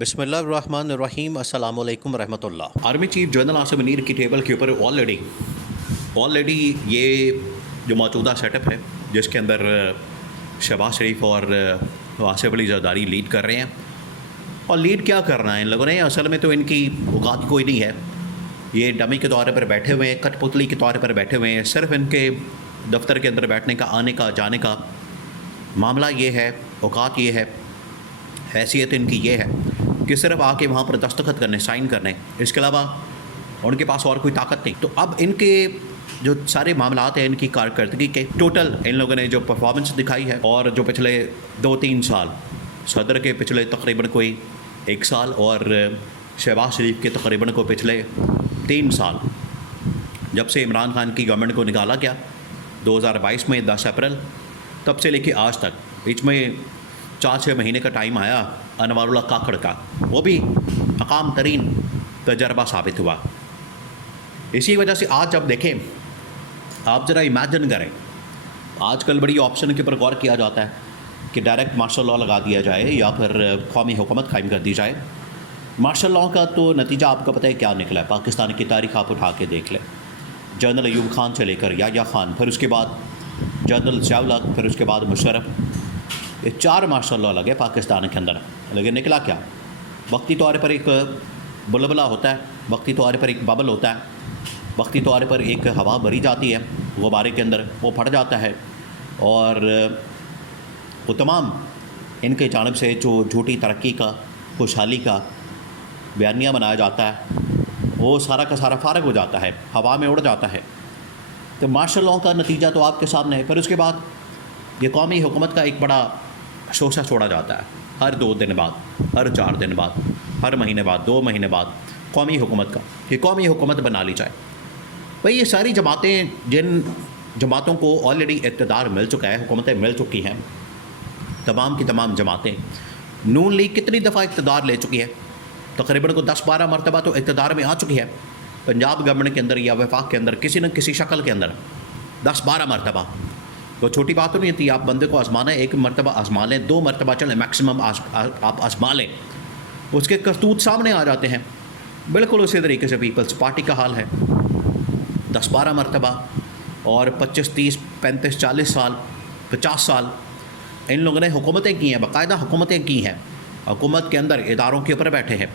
بسم اللہ الرحمن الرحیم، السلام علیکم ورحمۃ اللہ۔ Army chief general Asim Munir کی ٹیبل کے اوپر آلریڈی یہ جو موجودہ سیٹ اپ ہے جس کے اندر شہباز شریف اور آصف علی زرداری لیڈ کر رہے ہیں، اور لیڈ کیا کرنا ہے ان لوگوں نے؟ اصل میں تو ان کی اوقات کوئی نہیں ہے، یہ ڈمی کے طور پر بیٹھے ہوئے ہیں، کٹ پتلی کے طور پر بیٹھے ہوئے ہیں۔ صرف ان کے دفتر کے اندر بیٹھنے کا، آنے کا، جانے کا معاملہ یہ ہے، اوقات یہ ہے، حیثیت ان کی یہ ہے کہ صرف آ کے وہاں پر دستخط کرنے، سائن کرنے، اس کے علاوہ ان کے پاس اور کوئی طاقت نہیں۔ تو اب ان کے جو سارے معاملات ہیں، ان کی کارکردگی کے ٹوٹل ان لوگوں نے جو پرفارمنس دکھائی ہے، اور جو پچھلے 2-3 سال، صدر کے پچھلے تقریباً کوئی 1 سال اور شہباز شریف کے تقریباً کو پچھلے 3 سال، جب سے عمران خان کی گورنمنٹ کو نکالا گیا 2022 میں 10 اپریل، تب سے لے کے آج تک بیچ میں 4-6 مہینے کا ٹائم آیا انوار اللہ کاکڑ کا، وہ بھی ناکام ترین تجربہ ثابت ہوا۔ اسی وجہ سے آج جب دیکھیں، آپ ذرا امیجن کریں، آج کل بڑی آپشن کے اوپر غور کیا جاتا ہے کہ ڈائریکٹ مارشل لاء لگا دیا جائے یا پھر قومی حکومت قائم کر دی جائے۔ مارشل لاء کا تو نتیجہ آپ کو پتہ ہے کیا نکلا ہے، پاکستان کی تاریخ آپ اٹھا کے دیکھ لیں، جنرل ایوب خان سے لے کر یحییٰ خان، پھر اس کے بعد جنرل ضیاء الحق، پھر اس کے بعد مشرف، یہ 4 مارشل لاء لگے پاکستان کے اندر، لیکن نکلا کیا؟ وقتی طور پر ایک بلبلہ ہوتا ہے، وقتی طور پر ایک ببل ہوتا ہے، وقتی طور پر ایک ہوا بھری جاتی ہے غبارے کے اندر، وہ پھٹ جاتا ہے، اور وہ تمام ان کے جانب سے جو جھوٹی ترقی کا، خوشحالی کا بیانیہ بنایا جاتا ہے، وہ سارا کا سارا فارغ ہو جاتا ہے، ہوا میں اڑ جاتا ہے۔ تو مارشل لاء کا نتیجہ تو آپ کے سامنے ہے۔ پھر اس کے بعد یہ قومی حکومت کا ایک بڑا شوشہ چھوڑا جاتا ہے، ہر 2 دن بعد، ہر 4 دن بعد، ہر مہینے بعد، 2 مہینے بعد قومی حکومت کا، کہ قومی حکومت بنا لی جائے۔ بھئی یہ ساری جماعتیں، جن جماعتوں کو آلریڈی اقتدار مل چکا ہے، حکومتیں مل چکی ہیں، تمام کی تمام جماعتیں، نون لیگ کتنی دفعہ اقتدار لے چکی ہے؟ تقریباً کو 10-12 مرتبہ تو اقتدار میں آ چکی ہے پنجاب گورنمنٹ کے اندر یا وفاق کے اندر، کسی نہ کسی شکل کے اندر 10-12 مرتبہ۔ وہ چھوٹی بات تو نہیں ہوتی، آپ بندے کو آزمانا ہے، 1 مرتبہ آزما لیں، 2 مرتبہ چلیں، میکسیمم آپ آزما لیں، اس کے کرتوت سامنے آ جاتے ہیں۔ بالکل اسی طریقے سے پیپلز پارٹی کا حال ہے، 10-12 مرتبہ اور 25, 30, 35, 40 سال، 50 سال ان لوگوں نے حکومتیں کی ہیں، باقاعدہ حکومتیں کی ہیں، حکومت کے اندر اداروں کے اوپر بیٹھے ہیں،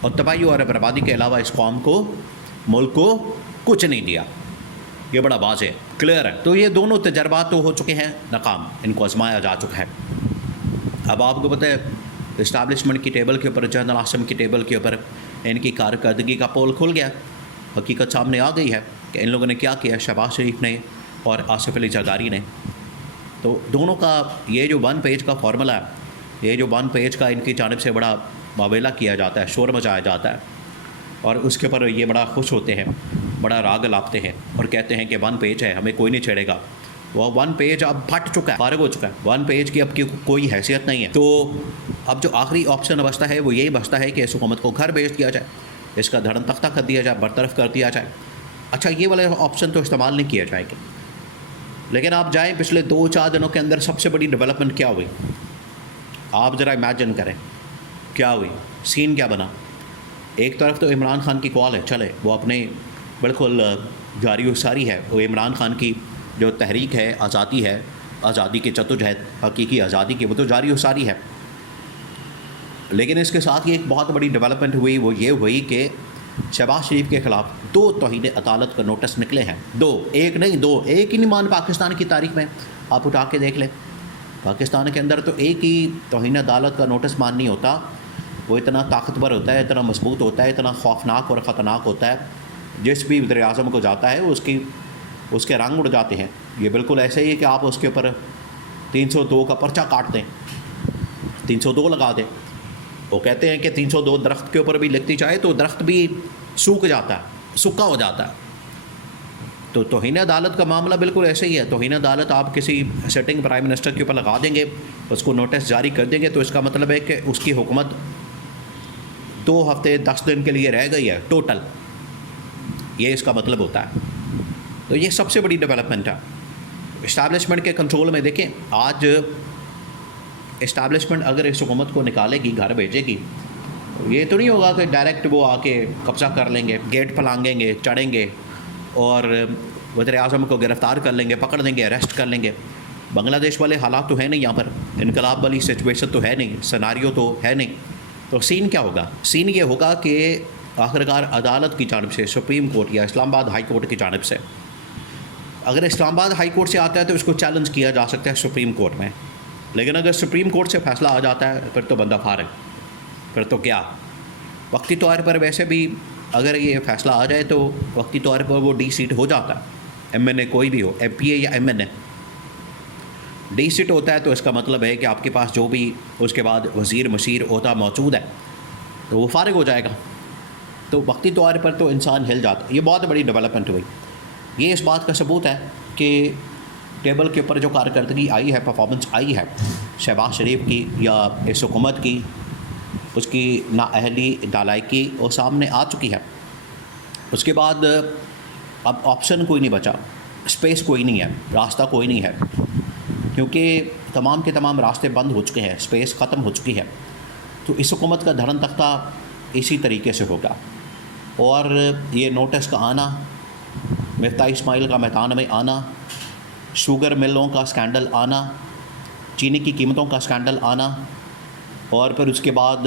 اور تباہی اور بربادی کے علاوہ اس قوم کو، ملک کو کچھ نہیں دیا۔ یہ بڑا واضح ہے، کلیئر ہے۔ تو یہ دونوں تجربات تو ہو چکے ہیں ناکام، ان کو آزمایا جا چکا ہے۔ اب آپ کو پتہ ہے اسٹیبلشمنٹ کی ٹیبل کے اوپر، جنرل عاصم کی ٹیبل کے اوپر ان کی کارکردگی کا پول کھل گیا، حقیقت سامنے آ گئی ہے کہ ان لوگوں نے کیا کیا، شہباز شریف نے اور آصف علی زرداری نے۔ تو دونوں کا یہ جو 1 پیج کا فارمولہ ہے، یہ جو 1 پیج کا ان کی جانب سے بڑا واویلا کیا جاتا ہے، شور مچایا جاتا ہے، اور اس کے اوپر یہ بڑا خوش ہوتے ہیں، بڑا راگ لاپتے ہیں اور کہتے ہیں کہ 1 پیج ہے، ہمیں کوئی نہیں چھیڑے گا۔ وہ 1 پیج اب پھٹ چکا ہے، فارغ ہو چکا ہے، 1 پیج کی اب کی کوئی حیثیت نہیں ہے۔ تو اب جو آخری آپشن بچتا ہے وہ یہی بچتا ہے کہ اس حکومت کو گھر بھیج دیا جائے، اس کا دھڑم تختہ کر دیا جائے، برطرف کر دیا جائے۔ اچھا، یہ والا آپشن تو استعمال نہیں کیا جائے گا، لیکن آپ جائیں پچھلے 2-4 دنوں کے اندر سب سے بڑی ڈیولپمنٹ کیا ہوئی؟ آپ ذرا امیجن کریں کیا ہوئی، سین کیا بنا۔ ایک طرف تو عمران خان کی کال ہے، چلے وہ اپنے بالکل جاری و ساری ہے، وہ عمران خان کی جو تحریک ہے، آزادی ہے، آزادی کی جدوجہد، حقیقی آزادی کی، وہ تو جاری و ساری ہے۔ لیکن اس کے ساتھ یہ ایک بہت بڑی ڈیولپمنٹ ہوئی، وہ یہ ہوئی کہ شہباز شریف کے خلاف 2 توہین عدالت کا نوٹس نکلے ہیں، 2، ایک نہیں 2، ایک ہی نہیں مان پاکستان کی تاریخ میں، آپ اٹھا کے دیکھ لیں، پاکستان کے اندر تو ایک ہی توہین عدالت کا نوٹس مان نہیں ہوتا، وہ اتنا طاقتور ہوتا ہے، اتنا مضبوط ہوتا ہے، اتنا خوفناک اور خطرناک ہوتا ہے، جس بھی وزیر اعظم کو جاتا ہے اس کے رنگ اڑ جاتے ہیں۔ یہ بالکل ایسے ہی ہے کہ آپ اس کے اوپر 302 کا پرچہ کاٹ دیں، 302 لگا دیں۔ وہ کہتے ہیں کہ 302 درخت کے اوپر بھی لکھتی جائے تو درخت بھی سوکھ جاتا ہے، سکا ہو جاتا ہے۔ تو توہین عدالت کا معاملہ بالکل ایسے ہی ہے۔ توہین عدالت آپ کسی سٹنگ پرائم منسٹر کے اوپر لگا دیں گے، اس کو نوٹس جاری کر دیں گے، تو اس کا مطلب ہے کہ اس کی حکومت 2 ہفتے 10 دن کے لیے رہ گئی ہے ٹوٹل، یہ اس کا مطلب ہوتا ہے۔ تو یہ سب سے بڑی ڈیولپمنٹ ہے اسٹیبلشمنٹ کے کنٹرول میں۔ دیکھیں آج اسٹیبلشمنٹ اگر اس حکومت کو نکالے گی، گھر بھیجے گی، یہ تو نہیں ہوگا کہ ڈائریکٹ وہ آ کے قبضہ کر لیں گے، گیٹ پھلانگیں گے، چڑھیں گے اور وزیر اعظم کو گرفتار کر لیں گے، پکڑ لیں گے، اریسٹ کر لیں گے۔ بنگلہ دیش والے حالات تو ہے نہیں، یہاں پر انقلاب والی سچویشن تو ہے نہیں، سناریو تو ہے نہیں۔ تو سین کیا ہوگا؟ سین یہ ہوگا کہ آخرکار عدالت کی جانب سے، سپریم کورٹ یا اسلام آباد ہائی کورٹ کی جانب سے، اگر اسلام آباد ہائی کورٹ سے آتا ہے تو اس کو چیلنج کیا جا سکتا ہے سپریم کورٹ میں، لیکن اگر سپریم کورٹ سے فیصلہ آ جاتا ہے پھر تو بندہ فارغ، پھر تو کیا وقتی طور پر ویسے بھی اگر یہ فیصلہ آ جائے تو وقتی طور پر وہ ڈی سیٹ ہو جاتا ہے، ایم این اے کوئی بھی ہو، ایم پی اے یا ایم این اے، ڈی سیٹ ہوتا ہے تو اس کا مطلب ہے کہ آپ کے پاس جو بھی اس کے بعد وزیر مشیر عہدہ موجود ہے تو وہ فارغ ہو جائے گا، تو وقتی طور پر تو انسان ہل جاتا ہے۔ یہ بہت بڑی ڈیولپمنٹ ہوئی، یہ اس بات کا ثبوت ہے کہ ٹیبل کے اوپر جو کارکردگی آئی ہے، پرفارمنس آئی ہے شہباز شریف کی یا اس حکومت کی، اس کی نااہلی، نالائکی وہ سامنے آ چکی ہے۔ اس کے بعد اب آپشن کوئی نہیں بچا، اسپیس کوئی نہیں ہے، راستہ کوئی نہیں ہے، کیونکہ تمام کے تمام راستے بند ہو چکے ہیں، اسپیس ختم ہو چکی ہے۔ تو اس حکومت کا دھرن تختہ اسی طریقے سے ہوگا، اور یہ نوٹس کا آنا، مفتاح اسماعیل کا میدان میں آنا، شوگر ملوں کا سکینڈل آنا، چینی کی قیمتوں کا سکینڈل آنا، اور پھر اس کے بعد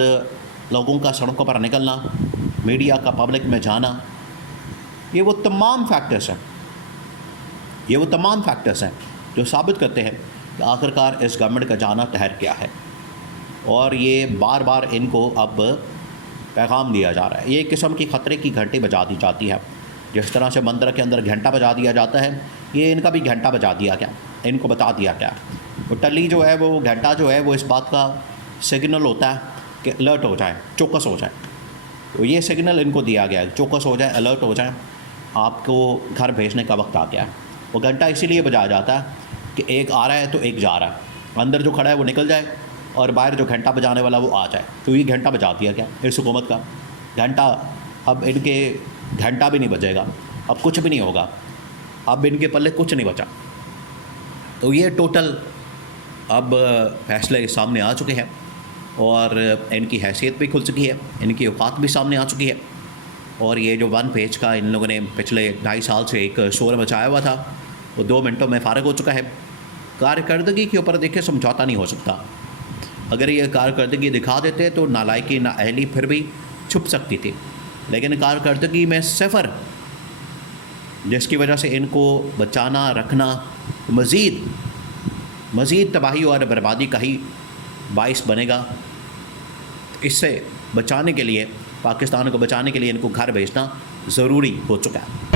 لوگوں کا سڑکوں پر نکلنا، میڈیا کا پبلک میں جانا، یہ وہ تمام فیکٹرز ہیں جو ثابت کرتے ہیں کہ آخرکار اس گورنمنٹ کا جانا ٹھہر گیا ہے، اور یہ بار بار ان کو اب پیغام دیا جا رہا ہے۔ یہ ایک قسم کی خطرے کی گھنٹی بجا دی جاتی ہے، جس طرح سے مندر کے اندر گھنٹا بجا دیا جاتا ہے، یہ ان کا بھی گھنٹا بجا دیا گیا، ان کو بتا دیا گیا۔ وہ ٹلی جو ہے، وہ گھنٹا جو ہے، وہ اس بات کا سگنل ہوتا ہے کہ الرٹ ہو جائیں، چوکس ہو جائیں، تو یہ سگنل ان کو دیا گیا ہے، چوکس ہو جائیں، الرٹ ہو جائیں، آپ کو گھر بھیجنے کا وقت آ گیا ہے۔ وہ گھنٹا اسی لیے بجایا جاتا ہے کہ ایک آ رہا ہے تو ایک جا رہا ہے، اندر جو کھڑا ہے وہ نکل جائے اور باہر جو گھنٹا بجانے والا وہ آ جائے، تو یہ گھنٹا بجا دیا گیا اس حکومت کا گھنٹا۔ اب ان کے گھنٹا بھی نہیں بجے گا، اب کچھ بھی نہیں ہوگا، اب ان کے پلے کچھ نہیں بچا۔ تو یہ ٹوٹل اب فیصلے سامنے آ چکے ہیں، اور ان کی حیثیت بھی کھل چکی ہے، ان کی اوقات بھی سامنے آ چکی ہے، اور یہ جو 1 پیج کا ان لوگوں نے پچھلے 2.5 سال سے ایک شور مچایا ہوا تھا، وہ 2 منٹوں میں فارغ ہو چکا ہے۔ کارکردگی کے اوپر دیکھیں سمجھوتا نہیں ہو سکتا، اگر یہ کارکردگی دکھا دیتے تو نالائکی، نااہلی پھر بھی چھپ سکتی تھی، لیکن کارکردگی میں صفر، جس کی وجہ سے ان کو بچانا رکھنا مزید تباہی اور بربادی کا ہی باعث بنے گا۔ اس سے بچانے کے لیے، پاکستان کو بچانے کے لیے ان کو گھر بھیجنا ضروری ہو چکا ہے۔